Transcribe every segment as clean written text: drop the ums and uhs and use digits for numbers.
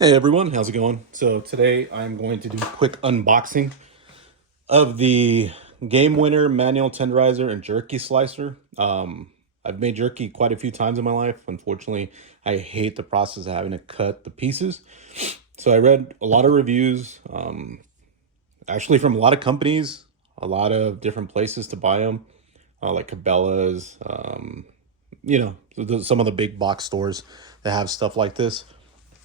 Hey everyone, how's it going? So today I'm going to do a quick unboxing of the Gamewinner manual tenderizer and jerky slicer. I've made jerky quite a few times in my life. Unfortunately, I hate the process of having to cut the pieces. So I read a lot of reviews, actually from a lot of companies, a lot of different places to buy them, like Cabela's, some of the big box stores that have stuff like this,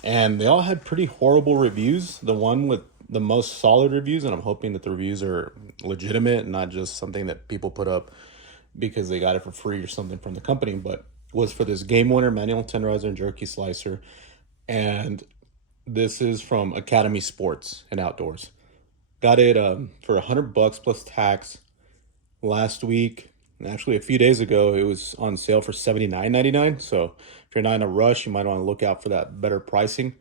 and they all had pretty horrible reviews. The one with the most solid reviews, and I'm hoping that the reviews are legitimate and not just something that people put up because they got it for free or something from the company, but was for this Gamewinner manual tenderizer and jerky slicer. And this is from Academy Sports and Outdoors. Got it for $100 plus tax last week. Actually, a few days ago, it was on sale for $79.99. So if you're not in a rush, you might want to look out for that better pricing.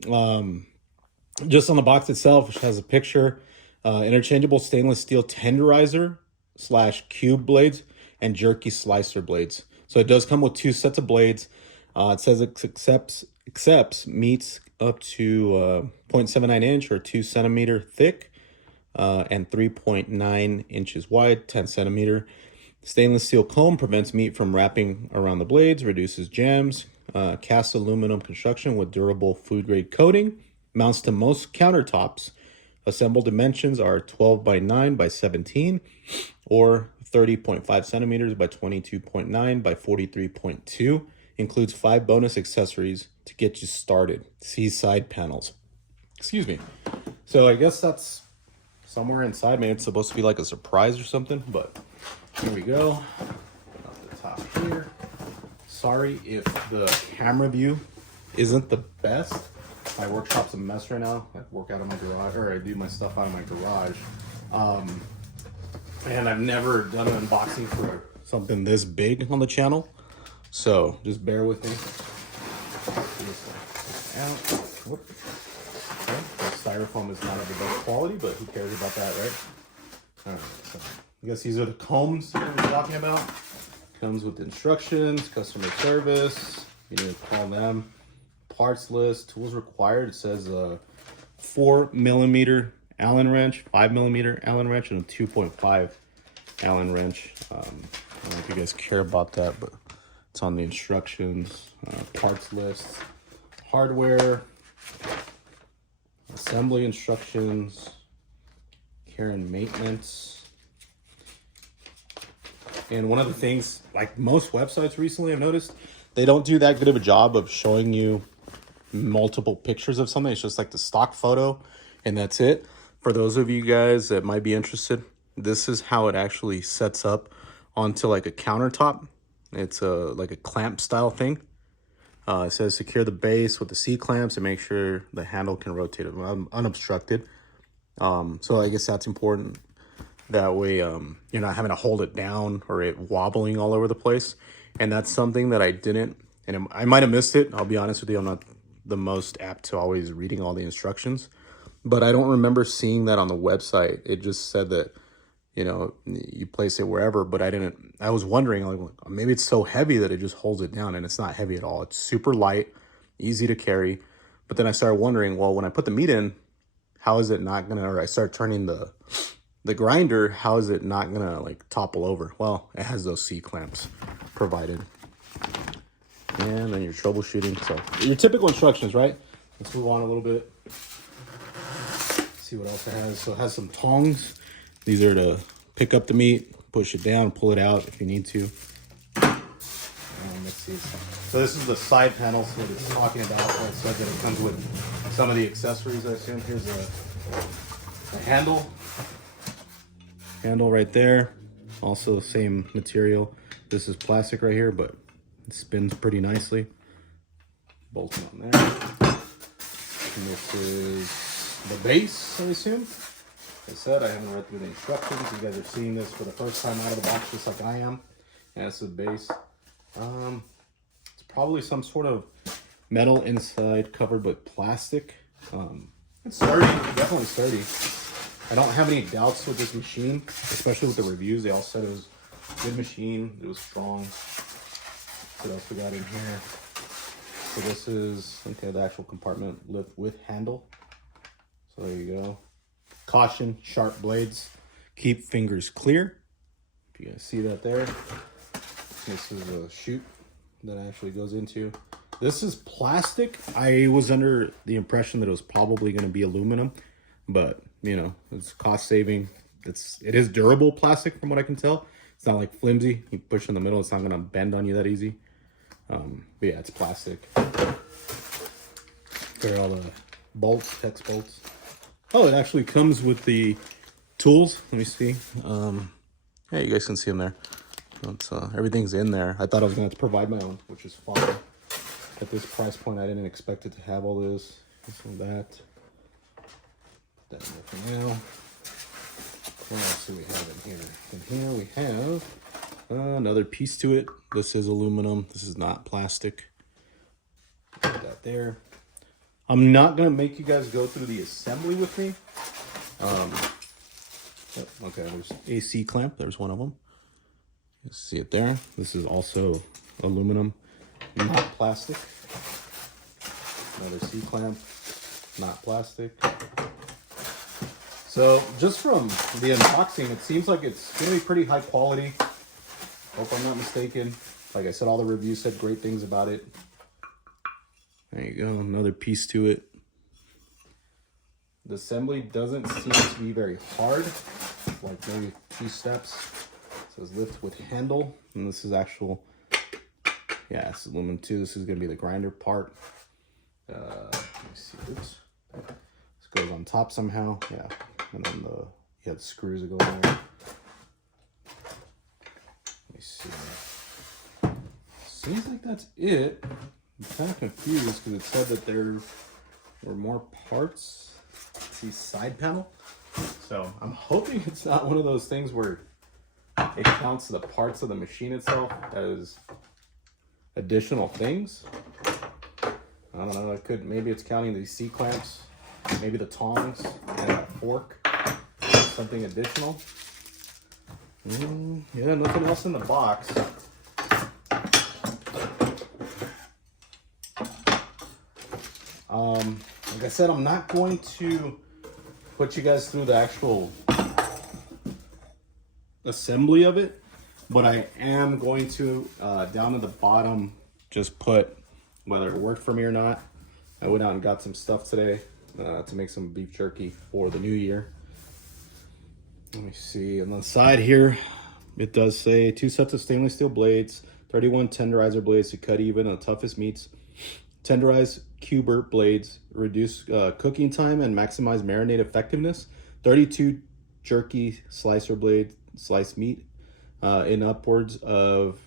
Just on the box itself, which has a picture, interchangeable stainless steel tenderizer slash cube blades and jerky slicer blades. So it does come with two sets of blades. It says it accepts meats up to 0.79 inch or 2 centimeter thick, and 3.9 inches wide, 10 centimeter. Stainless steel comb prevents meat from wrapping around the blades, reduces jams. Cast aluminum construction with durable food grade coating. Mounts to most countertops. Assembled dimensions are 12 by 9 by 17 or 30.5 centimeters by 22.9 by 43.2. Includes 5 bonus accessories to get you started. See side panels. Excuse me. So I guess that's somewhere inside. Maybe it's supposed to be like a surprise or something, but here we go. Off the top here. Sorry if the camera view isn't the best. My workshop's a mess right now. I work out of my garage, or I do my stuff out of my garage. And I've never done an unboxing for something this big on the channel. So just bear with me. Out. Whoop. Okay. The styrofoam is not of the best quality, but who cares about that, right? All right, so I guess these are the combs that we're talking about. Comes with instructions, customer service. You need to call them. Parts list, tools required. It says a 4mm Allen wrench, 5mm Allen wrench, and a 2.5 Allen wrench. I don't know if you guys care about that, but it's on the instructions. Parts list, hardware, assembly instructions, care and maintenance. And one of the things, like most websites recently I've noticed, they don't do that good of a job of showing you multiple pictures of something. It's just like the stock photo and that's it. For those of you guys that might be interested, this is how it actually sets up onto like a countertop. It's like a clamp style thing. It says secure the base with the C-clamps and make sure the handle can rotate unobstructed. So I guess that's important. That way you're not having to hold it down or it wobbling all over the place. And that's something that I didn't, and I might have missed it. I'll be honest with you, I'm not the most apt to always reading all the instructions, but I don't remember seeing that on the website. It just said that, you place it wherever, but I was wondering, like, maybe it's so heavy that it just holds it down, and it's not heavy at all. It's super light, easy to carry. But then I started wondering, well, when I put the meat in, how is it not gonna, or I start turning the grinder, how is it not gonna like topple over? Well, it has those C-clamps provided. And then your troubleshooting. So your typical instructions, right? Let's move on a little bit. See what else it has. So it has some tongs. These are to pick up the meat, push it down, pull it out if you need to. Let's see. So this is the side panels that it's talking about. I said that it comes with some of the accessories, I assume. Here's a handle. Handle right there. Also the same material. This is plastic right here, but it spins pretty nicely. Bolted on there. And this is the base, I assume. Like I said, I haven't read through the instructions. You guys are seeing this for the first time out of the box, just like I am. And it's the base. It's probably some sort of metal inside covered with plastic. It's sturdy, definitely sturdy. I don't have any doubts with this machine, especially with the reviews. They all said it was a good machine. It was strong. What else we got in here? So this is, okay, the actual compartment lift with handle. So there you go. Caution, sharp blades. Keep fingers clear. If you guys see that there. This is a chute that actually goes into. This is plastic. I was under the impression that it was probably going to be aluminum, but you know, it's cost saving. It is durable plastic from what I can tell. It's not like flimsy. You push in the middle, it's not going to bend on you that easy. But yeah, it's plastic. There are all the bolts, hex bolts. Oh, it actually comes with the tools. Let me see. Yeah, you guys can see them there. Everything's in there. I thought I was going to have to provide my own, which is fine. At this price point, I didn't expect it to have all this and that. Put that in there for now. What else do we have in here? In here we have another piece to it. This is aluminum. This is not plastic. Put that there. I'm not going to make you guys go through the assembly with me. Okay, there's AC clamp. There's one of them. You see it there. This is also aluminum, not plastic. Another C-clamp, not plastic. So just from the unboxing, it seems like it's going to be pretty high quality. Hope I'm not mistaken. Like I said, all the reviews said great things about it. There you go, another piece to it. The assembly doesn't seem to be very hard, like maybe 2 steps. It says lift with handle, and this is actual, yeah, it's aluminum too. This is gonna be the grinder part. Let me see, oops. This goes on top somehow, yeah. And then the screws that go in there. Let me see. Seems like that's it. I'm kind of confused because it said that there were more parts. See side panel. So I'm hoping it's not one of those things where it counts the parts of the machine itself as additional things. I don't know. It could, maybe it's counting these C clamps, maybe the tongs and that fork, something additional. Yeah, nothing else in the box. Like I said, I'm not going to put you guys through the actual assembly of it, but I am going to, down at the bottom, just put whether it worked for me or not. I went out and got some stuff today to make some beef jerky for the new year. Let me see, on the side here, it does say 2 sets of stainless steel blades, 31 tenderizer blades to cut even on the toughest meats, tenderize cuber blades, reduce cooking time and maximize marinade effectiveness, 32 jerky slicer blades, slice meat into upwards of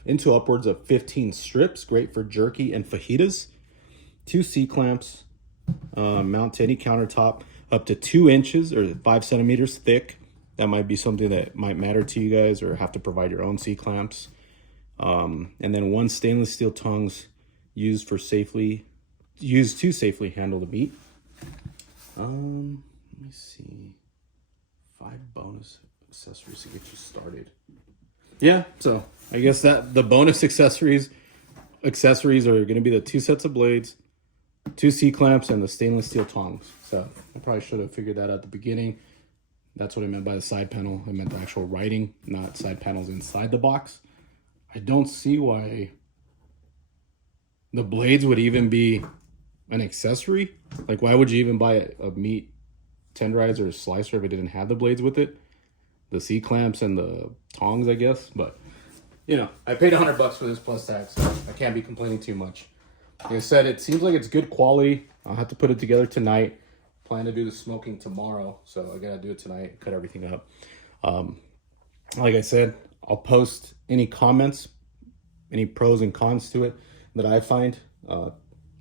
15 strips, great for jerky and fajitas, 2 C-clamps, mount to any countertop, up to 2 inches or 5 centimeters thick. That might be something that might matter to you guys, or have to provide your own C-clamps. And then 1 stainless steel tongs used to safely handle the meat. Let me see. 5 bonus accessories to get you started. Yeah, so I guess that the bonus accessories are going to be the 2 sets of blades, 2 C-clamps, and the stainless steel tongs. So I probably should have figured that out at the beginning. That's what I meant by the side panel. I meant the actual writing, not side panels inside the box. I don't see why the blades would even be an accessory. Like, why would you even buy a meat tenderizer or slicer if it didn't have the blades with it? The C-clamps and the tongs, I guess. But, you know, I paid $100 for this plus tax, so I can't be complaining too much. Like I said, it seems like it's good quality. I'll have to put it together tonight. Plan to do the smoking tomorrow, so I gotta do it tonight, cut everything up. Like I said, I'll post any comments, any pros and cons to it that I find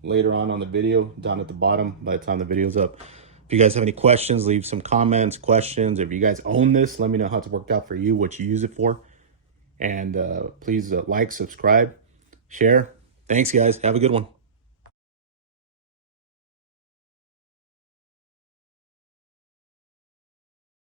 later on the video down at the bottom by the time the video's up. If you guys have any questions, leave some comments, questions. If you guys own this, let me know how it's worked out for you, what you use it for. And please like, subscribe, share. Thanks, guys. Have a good one.